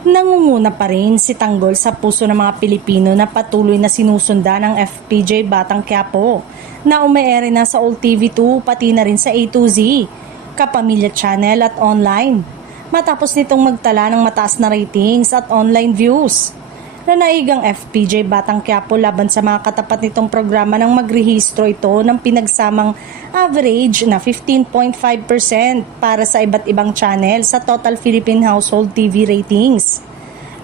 Nangunguna pa rin si Tanggol sa puso ng mga Pilipino na patuloy na sinusundan ng FPJ Batang Quiapo na umeere na sa All TV2 pati na rin sa A to Z, Kapamilya Channel at online. Matapos nitong magtala ng mataas na ratings at online views. Nanaigang FPJ Batang Quiapo laban sa mga katapat nitong programa nang magrehistro ito ng pinagsamang average na 15.5% para sa iba't ibang channel sa total Philippine household TV ratings.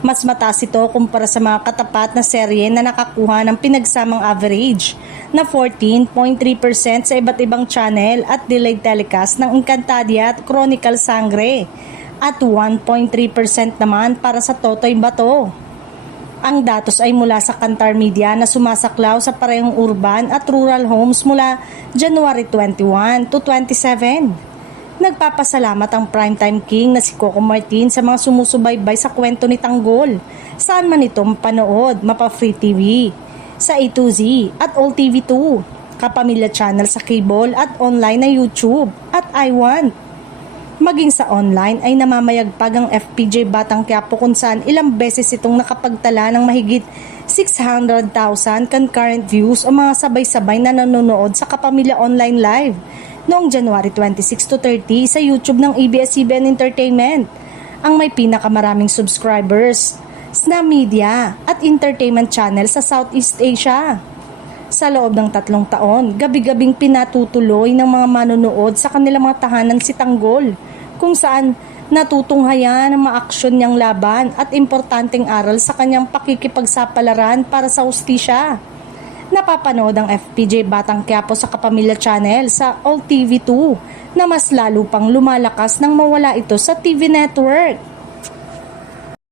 Mas mataas ito kumpara sa mga katapat na serye na nakakuha ng pinagsamang average na 14.3% sa iba't ibang channel at delayed telecast ng Encantadia at Chronicle Sangre at 1.3% naman para sa Totoy Bato. Ang datos ay mula sa Kantar Media na sumasaklaw sa parehong urban at rural homes mula January 21 to 27. Nagpapasalamat ang primetime king na si Coco Martin sa mga sumusubaybay sa kwento ni Tanggol. Saan man ito mapanood, mapa-free TV, sa A to Z at All TV2, Kapamilya Channel sa cable at online na YouTube at iWant. Maging sa online ay namamayagpag ang FPJ Batang Quiapo kung saan ilang beses itong nakapagtala ng mahigit 600,000 concurrent views o mga sabay-sabay na nanonood sa Kapamilya Online Live noong January 26 to 30 sa YouTube ng ABS-CBN Entertainment, ang may pinakamaraming subscribers na media at entertainment channel sa Southeast Asia. Sa loob ng 3 taon, gabi-gabing pinatutuloy ng mga manonood sa kanilang mga tahanan si Tanggol, kung saan natutunghayan ang mga aksyon niyang laban at importanteng aral sa kanyang pakikipagsapalaran para sa hustisya. Napapanood ang FPJ Batang Quiapo sa Kapamilya Channel sa All TV2 na mas lalo pang lumalakas nang mawala ito sa TV network.